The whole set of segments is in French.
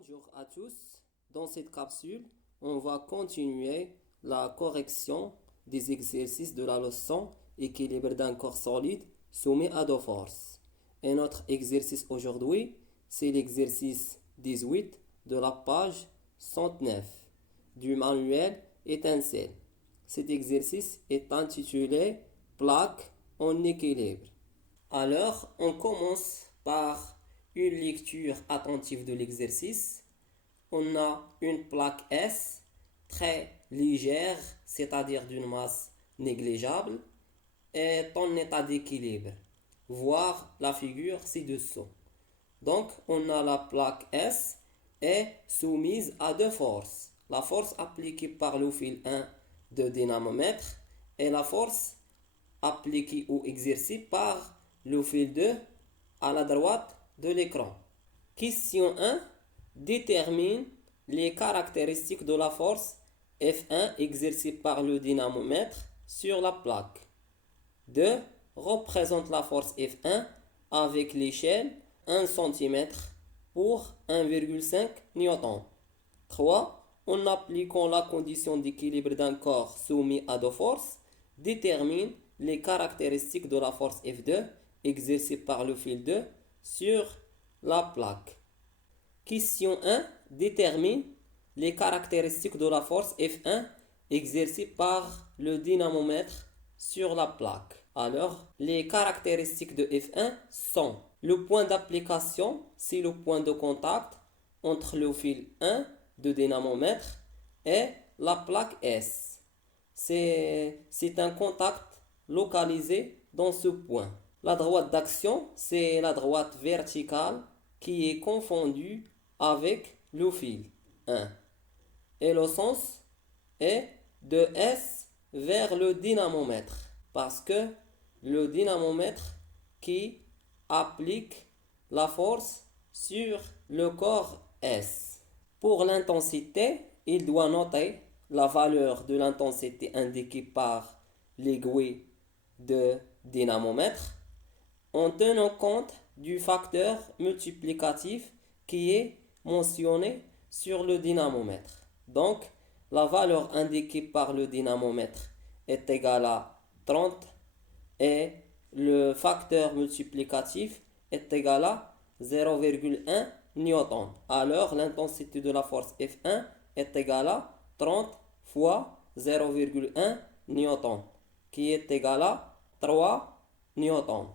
Bonjour à tous. Dans cette capsule, on va continuer la correction des exercices de la leçon équilibre d'un corps solide soumis à deux forces. Et notre exercice aujourd'hui, c'est l'exercice 18 de la page 109 du manuel Étincelle. Cet exercice est intitulé Plaque en équilibre. Alors, on commence par une lecture attentive de l'exercice. On a une plaque S très légère, c'est-à-dire d'une masse négligeable, est en état d'équilibre. Voir la figure ci-dessous. Donc, on a la plaque S est soumise à deux forces. La force appliquée par le fil 1 de dynamomètre et la force appliquée ou exercée par le fil 2 à la droite de l'écran. Question 1. Détermine les caractéristiques de la force F1 exercée par le dynamomètre sur la plaque. 2. Représente la force F1 avec l'échelle 1 cm pour 1,5 N. 3. En appliquant la condition d'équilibre d'un corps soumis à deux forces, détermine les caractéristiques de la force F2 exercée par le fil 2 sur la plaque. Question 1. Détermine les caractéristiques de la force F1 exercée par le dynamomètre sur la plaque. Alors, les caractéristiques de F1 sont le point d'application, c'est le point de contact entre le fil 1 de dynamomètre et la plaque S. C'est un contact localisé dans ce point. La droite d'action, c'est la droite verticale qui est confondue avec le fil 1. Et le sens est de S vers le dynamomètre. Parce que le dynamomètre qui applique la force sur le corps S. Pour l'intensité, il doit noter la valeur de l'intensité indiquée par l'aiguille de dynamomètre en tenant compte du facteur multiplicatif qui est mentionné sur le dynamomètre. Donc, la valeur indiquée par le dynamomètre est égale à 30 et le facteur multiplicatif est égal à 0,1 newton. Alors, l'intensité de la force F1 est égale à 30 fois 0,1 newton, qui est égal à 3 newtons.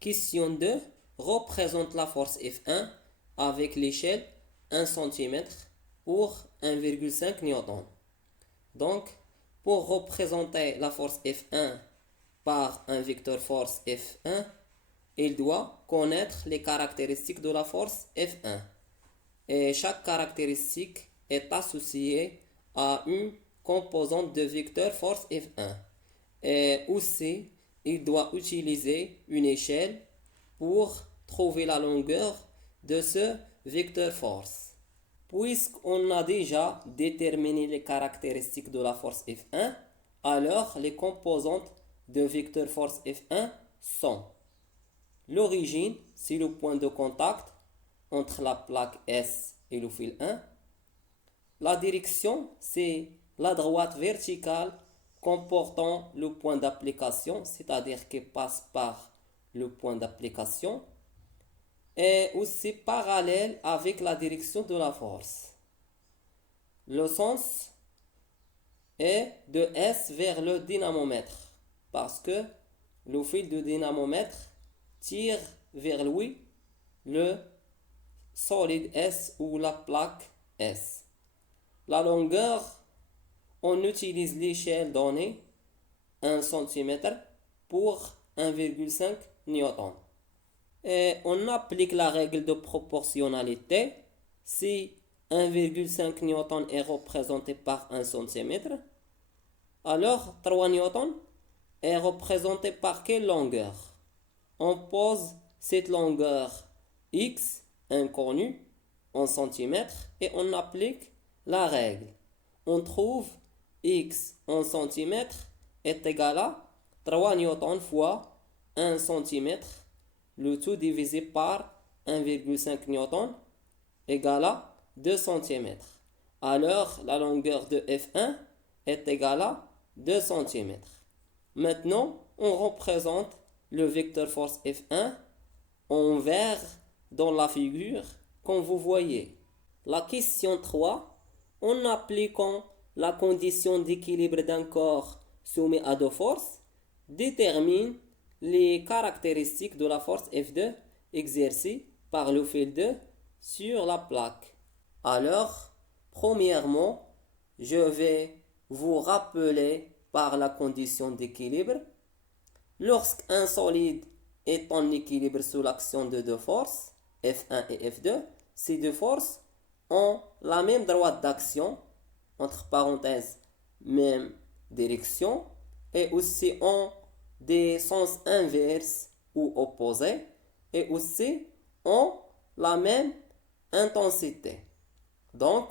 Question 2. Représente la force F1 avec l'échelle 1 cm pour 1,5 newton. Donc, pour représenter la force F1 par un vecteur force F1, il doit connaître les caractéristiques de la force F1. Et chaque caractéristique est associée à une composante de vecteur force F1. Et aussi, il doit utiliser une échelle pour trouver la longueur de ce vecteur force. Puisqu'on a déjà déterminé les caractéristiques de la force F1, alors les composantes de vecteur force F1 sont l'origine, c'est le point de contact entre la plaque S et le fil 1. La direction, c'est la droite verticale comportant le point d'application, c'est-à-dire qui passe par le point d'application, et aussi parallèle avec la direction de la force. Le sens est de S vers le dynamomètre, parce que le fil de dynamomètre tire vers lui le solide S ou la plaque S. La longueur, on utilise l'échelle donnée 1 cm pour 1,5 newton. Et on applique la règle de proportionnalité. Si 1,5 newton est représenté par 1 cm, alors 3 newton est représenté par quelle longueur? On pose cette longueur x inconnue en centimètres et on applique la règle. On trouve x en centimètres est égal à 3 newtons fois 1 cm, le tout divisé par 1,5 newton égale à 2 cm. Alors, la longueur de F1 est égale à 2 cm. Maintenant, on représente le vecteur force F1 en vert dans la figure comme vous voyez. La question 3, en appliquant la condition d'équilibre d'un corps soumis à deux forces, détermine les caractéristiques de la force F2 exercée par le fil 2 sur la plaque. Alors, premièrement, je vais vous rappeler par la condition d'équilibre. Lorsqu'un solide est en équilibre sous l'action de deux forces, F1 et F2, ces deux forces ont la même droite d'action, entre parenthèses, même direction, et aussi ont des sens inverses ou opposés, et aussi ont la même intensité. Donc,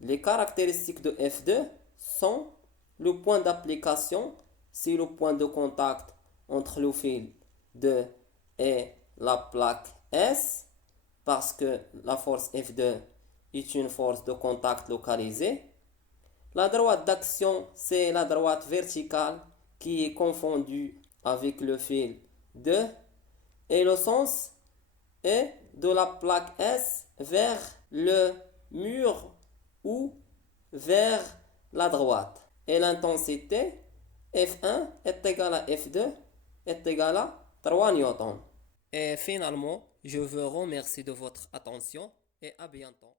les caractéristiques de F2 sont le point d'application, c'est le point de contact entre le fil 2 et la plaque S, parce que la force F2 est une force de contact localisée. La droite d'action, c'est la droite verticale qui est confondue avec le fil 2 et le sens est de la plaque S vers le mur ou vers la droite. Et l'intensité F1 est égale à F2 est égale à 3 newtons. Et finalement, je vous remercie de votre attention et à bientôt.